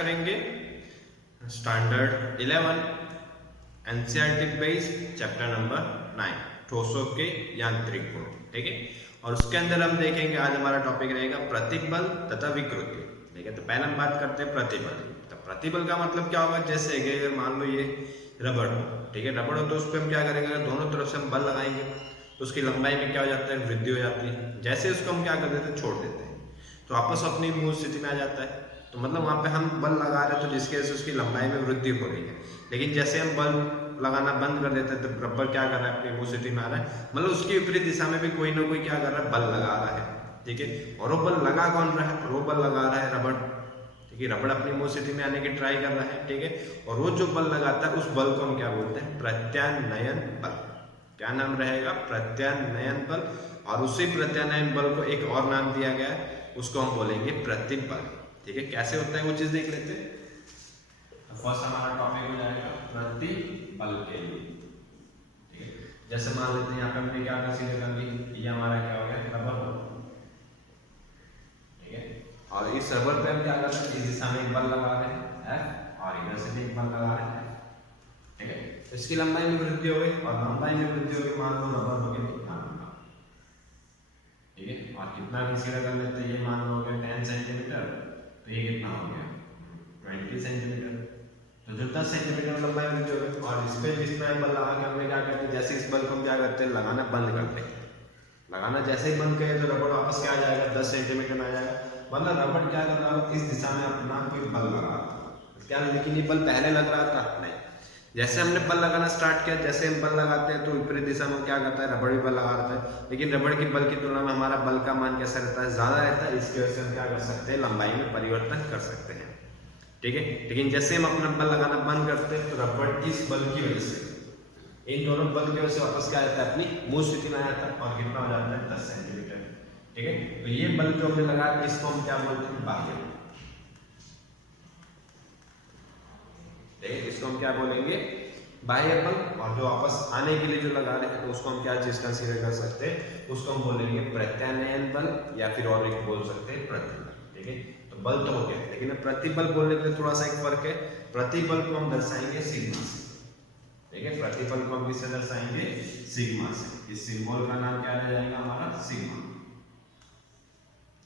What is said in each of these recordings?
करेंगे standard 11 NCERT based chapter number 9 ठोसों के यांत्रिक गुण। ठीक है, और उसके अंदर हम देखेंगे आज हमारा टॉपिक रहेगा प्रतिबल तथा विकृति। ठीक है, तो पहले हम बात करते हैं प्रतिबल। तो प्रतिबल का मतलब क्या होगा, जैसे अगर मान लो ये रबड़ हो, ठीक है, रबड़ हो तो उस पर हम क्या करेंगे, दोनों तरफ से हम बल लगाएंगे तो उसकी लंबाई में क्या हो जाता है, वृद्धि हो जाती है। जैसे उसको हम क्या कर देते हैं, छोड़ देते हैं तो वापस अपनी मूल स्थिति में आ जाता है। तो मतलब वहाँ पे हम बल लगा रहे हैं तो जिसकी वजह से उसकी लंबाई में वृद्धि हो रही है। लेकिन जैसे हम बल लगाना बंद कर देते हैं तो रबर क्या कर रहा है, अपनी मूल स्थिति में आ रहा है। मतलब उसकी विपरीत दिशा में भी कोई ना कोई क्या कर रहा है, बल लगा रहा है। ठीक है, और वो बल लगा कौन रहा है, वो बल लगा रहा है रबड़। ठीक है, रबड़ अपनी मूल स्थिति में आने की ट्राई कर रहा है। ठीक है, और वो जो बल लगाता है उस बल को हम क्या बोलते हैं, प्रत्यानयन बल। क्या नाम रहेगा, प्रत्यानयन बल। और उसी प्रत्यानयन बल को एक और नाम दिया गया है, उसको हम बोलेंगे प्रतिबल। ठीक है, कैसे होता है वो चीज देख लेते हैं। फर्स्ट हमारा टॉपिक हो जाएगा प्रतिबल के लिए। ठीक है, जैसे मान लेते हैं यहाँ पे हमने क्या कंसीडर कर ली, ये हमारा क्या हो गया, रबर हो। ठीक है, और इस रबर पे हम क्या कर रहे हैं, इस दिशा में एक बल लगा रहे हैं F, और इधर से भी एक बल लगा रहे हैं। ठीक है, तो इसकी लंबाई में वृद्धि हो गई, और लंबाई में वृद्धि हो गई, मान लो रबर हो गया कितना। ठीक है, और कितना कंसीडर कर लेते हैं, ये मान लो हो गया 10 सेंटीमीटर, तो ये कितना हो गया 20 सेंटीमीटर। तो जो 10 सेंटीमीटर लंबाई में जो है, और इस पे जितना बल लगा के हमने क्या करते हैं, जैसे इस बल को हम क्या करते हैं, लगाना बंद करते हैं। लगाना जैसे ही बंद करें तो रबड़ वापस क्या आ जाएगा, 10 सेंटीमीटर में आ जाएगा। मतलब रबड़ क्या कर रहा है, इस दिशा में अपना कोई बल लगा रहा है क्या, लेकिन ये बल पहले लग रहा था नहीं। जैसे हमने बल लगाना स्टार्ट किया, जैसे हम बल लगाते हैं तो विपरीत दिशा में क्या करता है, रबड़ भी बल लगा रहता है। लेकिन रबड़ की बल की तुलना में हमारा बल का मान कैसा रहता है, ज्यादा रहता है। इसकी वजह से हम क्या कर सकते हैं, लंबाई में परिवर्तन कर सकते हैं। ठीक है, लेकिन जैसे हम अपना बल लगाना बंद करते हैं तो रबड़ इस बल की वजह से, इन दोनों बल की वजह से वापस क्या आता है, अपनी मूल स्थिति में आ जाता है, और कितना हो जाता है 10 सेंटीमीटर। ठीक है, तो ये बल जो हमने लगाया इसको हम क्या बोलते हैं, बाह्य। ठीक है, इसको हम क्या बोलेंगे, बाह्य बल। और जो वापस आने के लिए जो लगा रहे हैं तो उसको हम क्या चीज कंसीडर कर सकते हैं, उसको हम बोलेंगे प्रत्यानयन बल, या फिर और एक बोल सकते हैं प्रतिबल। ठीक है, तो बल तो हो गया, लेकिन प्रतिबल बोलने के लिए थोड़ा सा एक फर्क है। प्रतिबल को हम दर्शाएंगे सिग्मा से। ठीक है, प्रतिबल को हम किससे दर्शाएंगे, सिग्मा से। इस सिंबल का नाम क्या रह जाएगा, हमारा सिग्मा।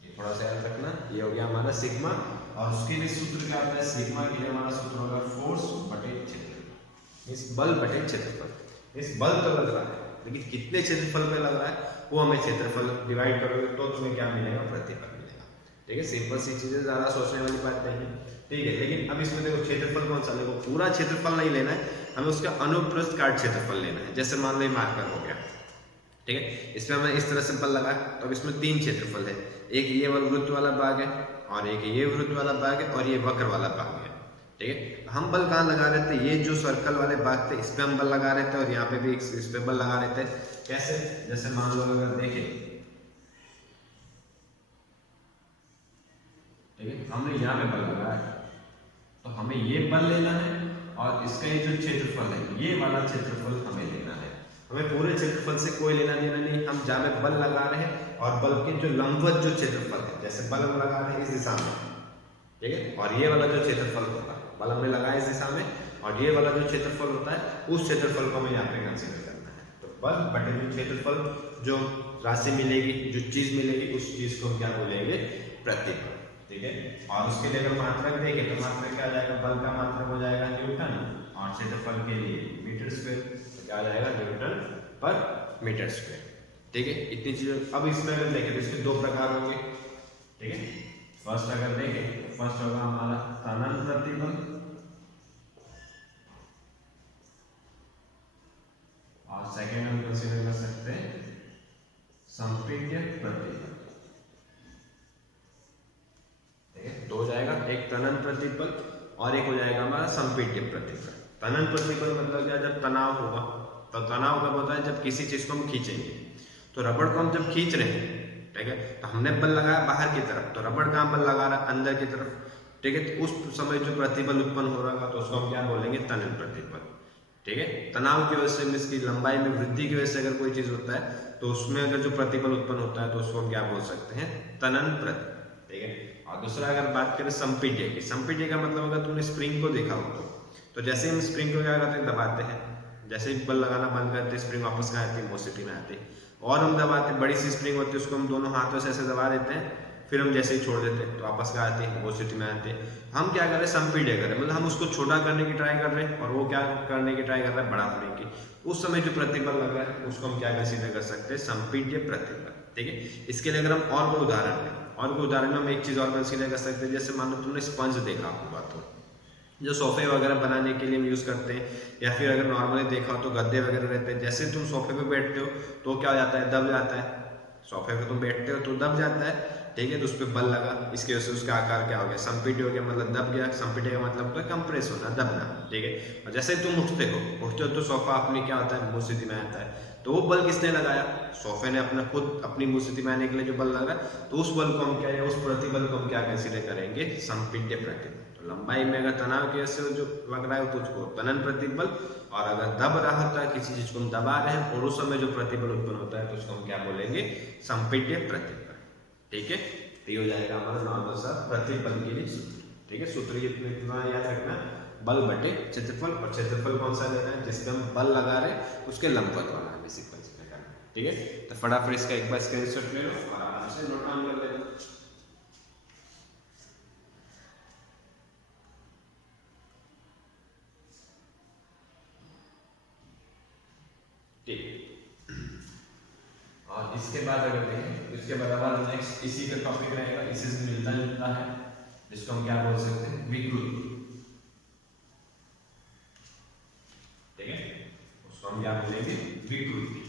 ये थोड़ा सा याद रखना, ये हो गया हमारा सिग्मा। और उसके लिए सूत्र क्या होता है, सिग्मा के लिए हमारा सूत्र होगा फोर्स बटे क्षेत्र, इस बल बटे क्षेत्रफल। इस बल तो लग रहा है, लेकिन कितने क्षेत्रफल पे लग रहा है वो हमें क्षेत्रफल डिवाइड करोगे तो तुम्हें क्या मिलेगा, प्रतिबल मिलेगा। ठीक है, सिंपल सी चीजें, ज्यादा सोचने वाली बात नहीं है। ठीक है, लेकिन अब इसमें देखो क्षेत्रफल कौन सा, देखो पूरा क्षेत्रफल नहीं लेना है हमें, उसका अनुप्रस्थ काट क्षेत्रफल लेना है। जैसे मान लो मार्कर हो गया, ठीक है, इसमें हमें इस तरह से बल लगा, तो अब इसमें 3 क्षेत्रफल है। एक ये वृत्त वाला भाग है, और एक ये वृत्त वाला भाग है, और ये वक्र वाला भाग है। ठीक है, हम बल कहाँ लगा रहे थे, ये जो सर्कल वाले भाग थे इस पे हम बल लगा रहे थे, और यहाँ पे भी इस पे बल लगा रहे थे। कैसे, जैसे मान लो अगर देखें, ठीक है, हमने यहाँ पे बल लगाया तो हमें ये बल लेना है, और इसका ये जो क्षेत्रफल है ये वाला क्षेत्रफल हमें लेना है। हमें पूरे क्षेत्रफल से कोई लेना देना नहीं, हम जहाँ पे बल लगा रहे हैं और बल के जो लंबवत जो क्षेत्रफल है, जैसे बल हम लगा रहे हैं इस दिशा में, ठीक है, और ये वाला जो क्षेत्रफल होता है, बल हमने लगाया इस दिशा में, और ये वाला जो क्षेत्रफल होता है उस क्षेत्रफल को हमें यहाँ पे कंसीडर करना है। तो बल बटे जो क्षेत्रफल, जो राशि मिलेगी, जो चीज मिलेगी, उस चीज को हम क्या बोलेंगे, प्रतिबल। ठीक है, और उसके लिए अगर मात्रक देखें तो मात्रक क्या आ जाएगा, बल का मात्रक हो जाएगा न्यूटन, और क्षेत्रफल के लिए मीटर स्क्वायर, तो क्या आ जाएगा, न्यूटन पर मीटर स्क्वायर। ठीक है, इतनी चीजें। अब इसमें अगर देखें तो इसके 2 प्रकार होंगे। ठीक है, फर्स्ट अगर देखें तो फर्स्ट होगा हमारा तनन प्रतिबल, और सेकेंड हम कंसीडर कर सकते हैं संपीड्य प्रतिबल। ठीक है, 2 हो जाएगा, एक तनन प्रतिबल और एक हो जाएगा हमारा संपीड्य प्रतिबल। तनन प्रतिबल मतलब क्या, जब तनाव होगा, तो तनाव कब होता है, जब किसी चीज को हम खींचेंगे। तो रबड़ को हम जब खींच रहे हैं, ठीक है, तो हमने बल लगाया बाहर की तरफ, तो रबड़ कहाँ बल लगा रहा है, अंदर की तरफ। ठीक है, तो उस समय जो प्रतिबल उत्पन्न हो रहा है तो उसको हम क्या बोलेंगे, तनन प्रतिबल। ठीक है, तनाव की वजह से, इसकी लंबाई में वृद्धि की वजह से अगर कोई चीज होता है तो उसमें अगर जो प्रतिबल उत्पन्न होता है तो उसको हम क्या बोल सकते हैं, तनन प्रतिबल। ठीक है, और दूसरा अगर बात करें संपीड्य की, संपीड्य का मतलब अगर तुमने स्प्रिंग को देखा हो तो जैसे हम स्प्रिंग को क्या करते हैं, दबाते हैं, जैसे ही बल लगाना बंद करते हैं स्प्रिंग वापस कहाँ आती है, वो स्थिति में आती है। और हम दबाते, बड़ी सी स्प्रिंग होती है उसको हम दोनों हाथों से ऐसे दबा देते हैं, फिर हम जैसे ही छोड़ देते हैं तो वापस कहाँ आती है, वो स्थिति में आती है। हम क्या कर रहे हैं, संपीड्य कर रहे हैं, मतलब हम उसको छोटा करने की ट्राई कर रहे हैं और वो क्या करने की ट्राई कर रहा है, बड़ा करने की। उस समय जो प्रतिबल लग रहा है उसको हम क्या कंसीडर कर सकते हैं, संपीड्य प्रतिबल। ठीक है, इसके लिए अगर हम और कोई उदाहरण लें, और कोई उदाहरण में हम एक चीज और कंसीडर कर सकते हैं, जैसे मान लो तुमने स्पंज देखा होगा तो जो सोफे वगैरह बनाने के लिए हम यूज़ करते हैं, या फिर अगर नॉर्मली देखा हो तो गद्दे वगैरह रहते हैं, जैसे तुम सोफे पे बैठते हो तो क्या हो जाता है, दब जाता है। सोफे पे तुम बैठते हो तो दब जाता है, ठीक है, तो उस पर बल लगा, इसकी वजह से उसका आकार क्या हो गया, संपीड्य हो गया, मतलब दब गया। संपीड्य का मतलब होता है कंप्रेस होना, दबना। ठीक है, और जैसे तुम उठते हो तो सोफा अपनी क्या होता है, मूल स्थिति में आता है। तो वो बल किसने लगाया, सोफे ने अपना खुद अपनी मूल स्थिति में आने के लिए जो बल लगा, तो उस बल को हम क्या, या उस प्रतिबल को हम क्या कंसीडर करेंगे, संपीड्य प्रतिबल। तो लंबाई में अगर तनाव की वजह से जो लग रहा है तो उसको तनन प्रतिबल, और अगर दब रहा होता है किसी चीज को हम दबा रहे हैं और उस समय जो प्रतिबल उत्पन्न होता है तो उसको हम क्या बोलेंगे, संपीड्य प्रतिबल। ठीक है, तो ये हो जाएगा हमारा नॉर्मल सा प्रतिबल के लिए सूत्र। ठीक है, सूत्र इतना याद रखना, बल बटे क्षेत्रफल, और क्षेत्रफल कौन सा लेना है, जिसपे हम बल लगा रहे हैं उसके लंबवत वाला हमें सीक्वेंस में करना है। ठीक है, तो फटाफट इसका एक बार स्क्रीनशॉट ले लो और आराम से नोट डाउन कर लेना। और इसके बाद अगर देखें, इसके बाद हमारा नेक्स्ट इसी का टॉपिक रहेगा, इसी से मिलता जुलता है, जिसको हम क्या बोल सकते हैं, विकृति। ठीक है, उसको हम क्या बोलेंगे, विकृति।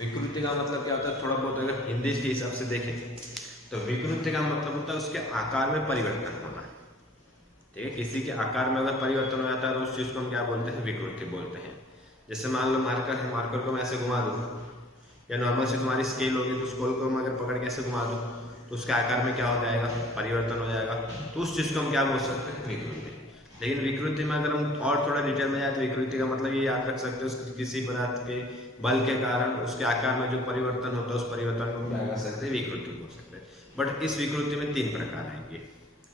विकृति का मतलब क्या होता है, थोड़ा बहुत अगर हिंदी के हिसाब से देखें तो विकृति का मतलब होता है उसके आकार में परिवर्तन होना। ठीक है, किसी के आकार में अगर परिवर्तन हो जाता है तो उस चीज को हम क्या बोलते हैं, विकृति बोलते हैं। जैसे मान लो मार्कर है, मार्कर को मैं ऐसे घुमा दूं, या नॉर्मल से तुम्हारी स्केल होगी तो स्केल को मैं अगर पकड़ के ऐसे घुमा दूं तो उसके आकार में क्या हो जाएगा, परिवर्तन हो जाएगा, तो उस चीज को हम क्या बोल सकते हैं, विकृति। लेकिन विकृति में अगर हम और थोड़ा डिटेल में जाए तो विकृति का मतलब ये याद रख सकते हो, किसी पदार्थ के बल के कारण उसके आकार में जो परिवर्तन होता है उस परिवर्तन को हम क्या कर सकते हैं, विकृति बोल सकते हैं। बट इस विकृति में 3 प्रकार आएंगे।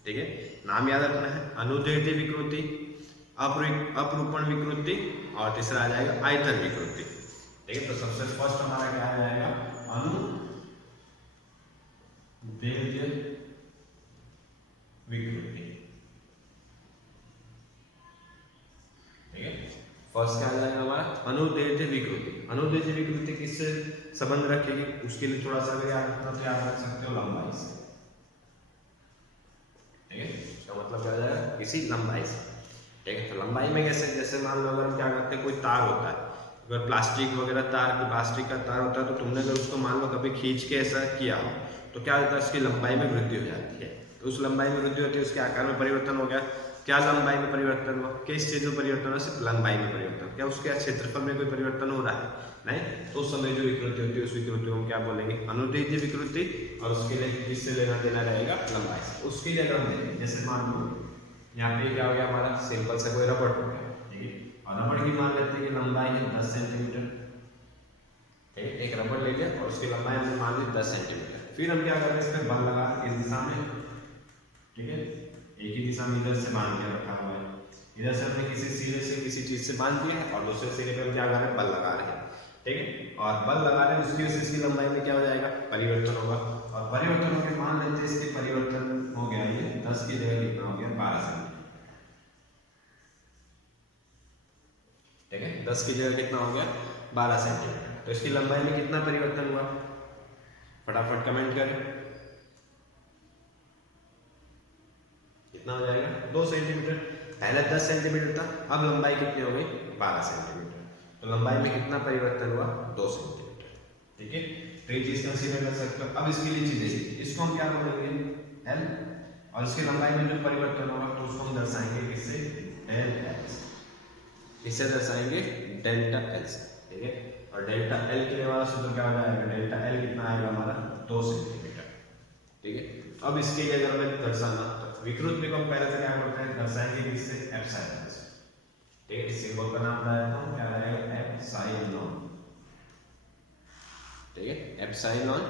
ठीक है, नाम याद रखना है, अनुदैर्ध्य विकृति, अपरूपण विकृति, और तीसरा आ जाएगा आयतन विकृति। ठीक है, तो सबसे फर्स्ट हमारा क्या आ जाएगा, अनुदैर्ध्य विकृति। ठीक है, फर्स्ट क्या आ जाएगा हमारा, अनुदैर्ध्य विकृति। अनुदैर्ध्य विकृति किससे संबंध रखेगी, उसके लिए थोड़ा सा अगर याद रखना तो याद रख सकते हो लंबाई से। ठीक है, इसका मतलब क्या हो जाएगा, किसी लंबाई से। ठीक है, तो लंबाई में कैसे, जैसे मान लो अगर हम क्या करते हैं, कोई तार होता है, अगर प्लास्टिक वगैरह तार, प्लास्टिक का तार होता है, तो तुमने अगर उसको मान लो कभी खींच के ऐसा किया हो तो क्या होता है, उसकी लंबाई में वृद्धि हो जाती है। तो उस लंबाई में वृद्धि होती है, उसके आकार में परिवर्तन हो गया। क्या लंबाई में परिवर्तन हुआ, किस चीज में परिवर्तन हुआ, सिर्फ लंबाई में परिवर्तन। क्या उसके क्षेत्रफल में कोई परिवर्तन हो रहा है, नहीं। तो उस समय जो विकृति होती है उस विकृति को हम क्या बोलेंगे, अनुदैर्ध्य विकृति, और उसके लिए किससे लेना देना रहेगा, लंबाई से। उसके लिए अगर हम देखें, जैसे मान लो यहाँ पे क्या हो गया हमारा, सिंपल सा कोई रबड़ हो गया। ठीक है, और रबड़ की मान लेते हैं कि लंबाई है 10 सेंटीमीटर। ठीक है, एक रबड़ ले लिया और उसकी लंबाई हमने मान ली 10 सेंटीमीटर। फिर हम क्या कर रहे हैं, इस पर बल लगा इस दिशा में। ठीक है, एक ही दिशा में इधर से बांध के रखा हुआ है, इधर से हमने किसी सिरे से किसी चीज से बांध दिया है और दूसरे सिरे पे हम क्या कर रहे हैं, बल लगा रहे हैं। ठीक है, और बल लगा रहे हैं, उसकी वजह से इसकी लंबाई में क्या हो जाएगा, परिवर्तन होगा। और परिवर्तन होकर मान लेते हैं इसके परिवर्तन हो गया, ये 10 की जगह कितना हो गया, 12 सेंटीमीटर। ठीक है, 10 की जगह कितना हो गया, 12 सेंटीमीटर। तो इसकी लंबाई में कितना परिवर्तन हुआ, फटाफट कमेंट करें, कितना हो जाएगा, 2 सेंटीमीटर। पहले 10 सेंटीमीटर था, अब लंबाई कितनी हो गई, 12 सेंटीमीटर। तो लंबाई में कितना परिवर्तन हुआ, 2 सेंटीमीटर। ठीक है, तो ये चीज कंसीडर कर सकते हो। अब इसके लिए चीज देखिए, इसको हम क्या बोलेंगे, एल, और इसकी लंबाई में जो परिवर्तन होगा तो उसको हम दर्शाएंगे किससे, डेल एल से। इसे दर्शाएंगे डेल्टा एल से। ठीक है, और डेल्टा एल के लिए हमारा सूत्र क्या हो जाएगा, डेल्टा एल कितना आएगा हमारा, 2 सेंटीमीटर। ठीक है, अब इसके लिए अगर हमें दर्शाना तो विकृति को हम पहले से क्या करते हैं, दर्शाएंगे किससे, एप्सिलॉन से। ठीक है, इस सिंबल का नाम बताया था क्या रहेगा, एप्सिलॉन। ठीक है, एप्सिलॉन,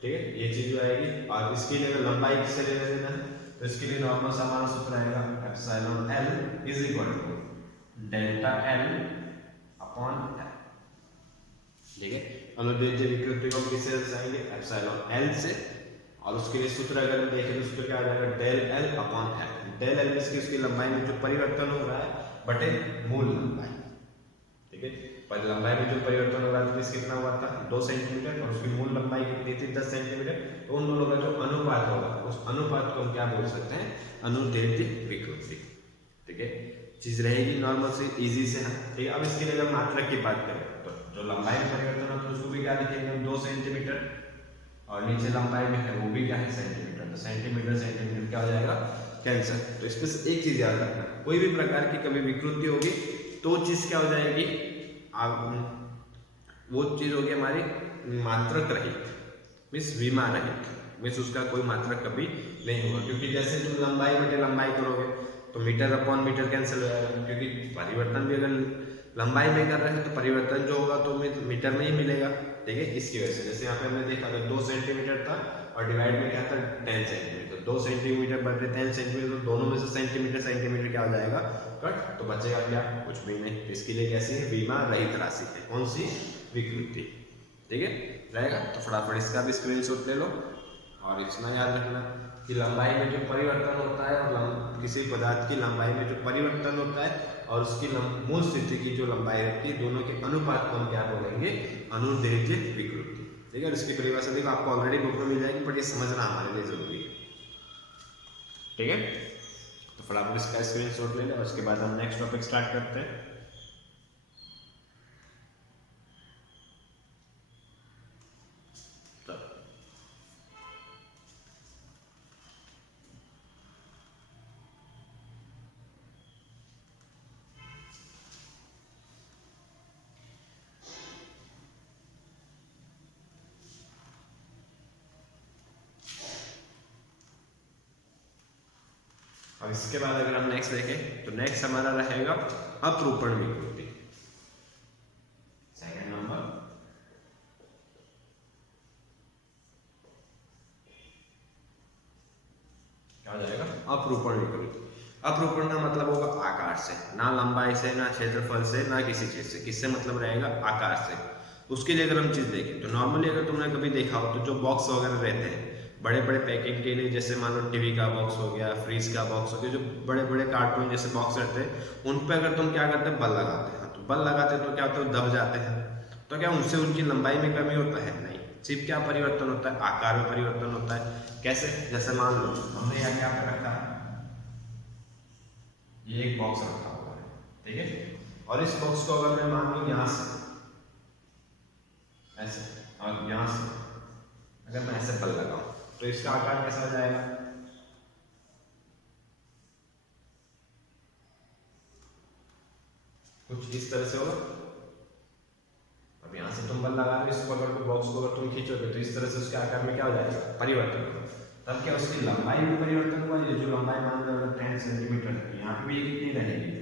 ठीक है, ये चीज जो आएगी। और इसके लिए अगर लंबाई किसे ले लेना है तो इसके लिए नॉर्मल सा हमारा सूत्र आएगा epsilon L is equal to delta L upon L, ठीक है। अनुदैर्ध्य विकृति को किससे दर्शाएंगे, एप्सिलॉन एल से। और उसके लिए सूत्र अगर हम देखें तो सूत्र क्या आ जाएगा, del L upon L. Del L इसकी उसकी लंबाई में जो परिवर्तन हो रहा है बटे मूल लंबाई, ठीक है। पर लंबाई में जो परिवर्तन हो रहा है तो इसका कितना हुआ था 2 सेंटीमीटर, और उसकी मूल लंबाई कितनी थी 10 सेंटीमीटर। तो उन दोनों का जो अनुपात होगा उस अनुपात को हम क्या बोल सकते हैं, अनुदैर्ध्य विकृति, ठीक है। चीज रहेगी नॉर्मल से इजी से, ठीक है। अब इसके लिए अगर मात्रक की बात करें तो जो लंबाई में परिवर्तन है तो उसको भी क्या लिखेंगे 2 सेंटीमीटर, और नीचे लंबाई में है वो भी क्या है सेंटीमीटर। तो सेंटीमीटर सेंटीमीटर क्या हो जाएगा, कैंसर। तो इसमें से एक चीज याद रखना, कोई भी प्रकार की कभी विकृति होगी तो चीज क्या हो जाएगी, वो चीज होगी हमारी मात्रक रहित, मीन्स विमा रहित, मीन्स उसका कोई मात्रक कभी नहीं होगा। क्योंकि जैसे तुम लंबाई बटे लंबाई करोगे तो मीटर अपॉन मीटर कैंसिल हो जाएगा, क्योंकि परिवर्तन भी अगर लंबाई में कर रहे हैं तो परिवर्तन जो होगा तो मीटर में ही मिलेगा, ठीक है। इसकी वजह से जैसे यहाँ पे हमने देखा अगर 2 सेंटीमीटर था और डिवाइड में क्या था 10 सेंटीमीटर, 2 सेंटीमीटर बटे 10 सेंटीमीटर, तो दोनों में से सेंटीमीटर सेंटीमीटर क्या हो जाएगा कट, तो बचेगा क्या, कुछ भी नहीं। तो इसके लिए कैसी है, बीमा रहित राशि है, कौन सी, विकृति, ठीक है रहेगा। तो फटाफट इसका भी स्क्रीनशॉट ले लो। और इतना याद रखना कि लंबाई में जो परिवर्तन होता है और किसी पदार्थ की लंबाई में जो परिवर्तन होता है और उसकी मूल स्थिति की जो लंबाई रहती है, दोनों के अनुपात को हम क्या बोलेंगे, अनुदैर्ध्य विकृति, ठीक है। इसकी परिभाषा देखो आपको ऑलरेडी बुक में मिल जाएगी, बट ये समझना हमारे लिए जरूरी है, ठीक है। तो फटाफट इसका स्क्रीनशॉट ले लें और उसके बाद हम नेक्स्ट टॉपिक स्टार्ट करते हैं। अब इसके बाद अगर हम नेक्स्ट देखें तो नेक्स्ट हमारा रहेगा अपरूपण विकृति, सेकंड नंबर। क्या हो जाएगा, अपरूपण विकृति। अपरूपण का मतलब होगा आकार से, ना लंबाई से, ना क्षेत्रफल से, ना किसी चीज से। किससे मतलब रहेगा, आकार से। उसके लिए अगर हम चीज देखें तो नॉर्मली अगर तुमने कभी देखा हो तो जो बॉक्स वगैरह रहते हैं बड़े बड़े पैकिंग के लिए, जैसे मान लो टीवी का बॉक्स हो गया, फ्रिज का बॉक्स हो गया, जो बड़े बड़े कार्टून जैसे बॉक्स रहते हैं, उन पर अगर तुम क्या करते हैं, बल लगाते हैं। तो बल लगाते हैं तो क्या होता है, दब जाते हैं। तो क्या उनसे उनकी लंबाई में कमी होता है, नहीं, सिर्फ क्या परिवर्तन होता है, आकार में परिवर्तन होता है। कैसे, जैसे मान लो हमने यहाँ क्या पे रखा है, ये एक बॉक्स रखा हुआ है, ठीक है। और इस बॉक्स को अगर मैं मान लो यहाँ से ऐसे और यहाँ से अगर मैं ऐसे बल लगाऊं तो इसका आकार कैसा हो जाएगा, कुछ इस तरह से होगा। अब यहाँ से तुम बल लगा रहे हो, इस पकड़ को बॉक्स को अगर तुम खींचोगे तो इस तरह से उसके आकार में क्या हो जाएगा, परिवर्तन होगा। तब क्या उसकी लंबाई में परिवर्तन हुआ, ये जो लंबाई मान लो अगर 10 सेंटीमीटर है, यहाँ पे भी ये कितनी रहेगी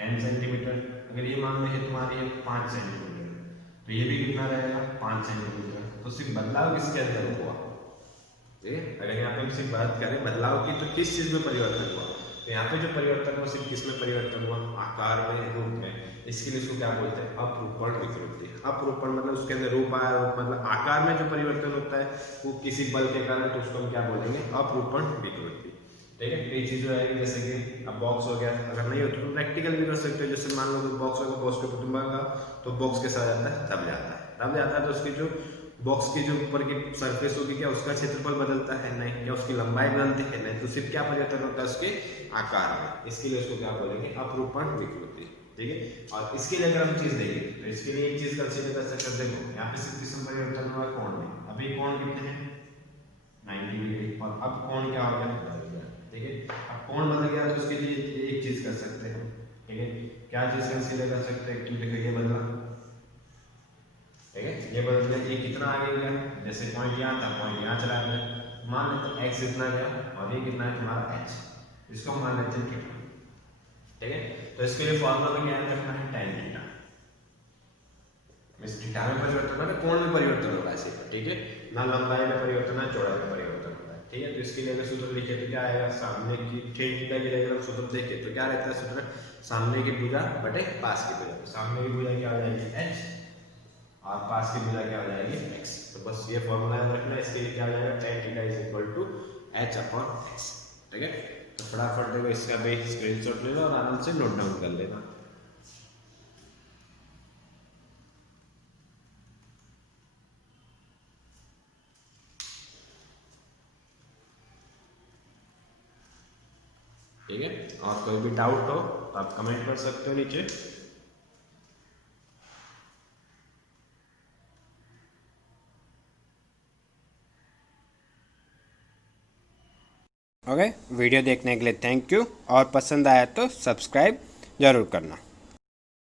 10 सेंटीमीटर। अगर ये मान लो है तुम्हारी है 5 सेंटीमीटर, तो ये भी कितना रहेगा 5 सेंटीमीटर। तो सिर्फ बदलाव किसके अंदर हुआ, अगर यहाँ पे हम सिर्फ बात करें बदलाव की तो किस चीज में परिवर्तन हुआ, तो यहाँ पे जो परिवर्तन हुआ सिर्फ किस में परिवर्तन हुआ, आकार में, रूप में। इसके लिए इसको क्या बोलते हैं, अपरूपण विकृति। अपरूपण मतलब उसके अंदर रूप आया, मतलब आकार में जो परिवर्तन होता है वो किसी बल के कारण, तो उसको हम क्या बोलेंगे, अपरूपण विकृति, ठीक है। कई चीजें आएगी जैसे कि अब बॉक्स हो गया, अगर नहीं हो तो तुम प्रैक्टिकल भी कर सकते हो। जैसे मान लो बॉक्स होगा, बॉक्स के ऊपर तुम लगा तो बॉक्स कैसा जाता है, दब जाता है। दब जाता है तो उसकी जो बॉक्स की जो ऊपर की सरफेस होगी, क्या उसका क्षेत्रफल बदलता है, नहीं, क्या उसकी लंबाई बदलती है, नहीं, तो सिर्फ क्या परिवर्तन होता है उसके आकार में। इसके लिए उसको क्या बोलेंगे, अपरूपण विकृति, ठीक है। और इसके लिए अगर हम चीज देखें तो इसके लिए एक चीज कंसीडर कर सकते हैं। देखो यहाँ पे सिर्फ किसमें परिवर्तन हुआ, कोण में। अभी कोण कितने हैं 90 डिग्री, और अब कोण क्या हो गया, ठीक है। अब कोण बदल गया तो उसके लिए एक चीज कर सकते हैं, ठीक है। क्या चीज कंसीडर कर सकते हैं, देखो ये बदला, ठीक है, ये बदल गया, ये कितना आगे गया, जैसे पॉइंट यहाँ था, पॉइंट यहाँ चला गया। मान लेते हैं x इतना गया और ये कितना है तुम्हारा h, इसको मान लेते हैं थीटा, ठीक है। तो इसके लिए फॉर्मूला में क्या रखना है, tan थीटा, मीन्स थीटा में परिवर्तन होगा, कोण में परिवर्तन होगा इसी पर, ठीक है, ना लंबाई में परिवर्तन ना चौड़ाई में परिवर्तन होता है, ठीक है। तो इसके लिए अगर सूत्र लिखे तो क्या आएगा, सामने की tan थीटा के लिए अगर सूत्र देखें तो क्या रहता है सूत्र, सामने की भुजा बटे पास की भुजा। तो सामने की भुजा क्या हो जाएगी h और पास की भुजा क्या हो जाएगी x। तो बस ये फॉर्मूला याद रखना है, इसके लिए क्या हो जाएगा tan theta is equal to h/x, ठीक है। तो फटाफट देखो इसका भी स्क्रीनशॉट ले लो और आराम से नोट डाउन कर लेना। ठीक है, और कोई भी डाउट हो तो आप कमेंट कर सकते हो नीचे। ओके, वीडियो देखने के लिए थैंक यू, और पसंद आया तो सब्सक्राइब ज़रूर करना।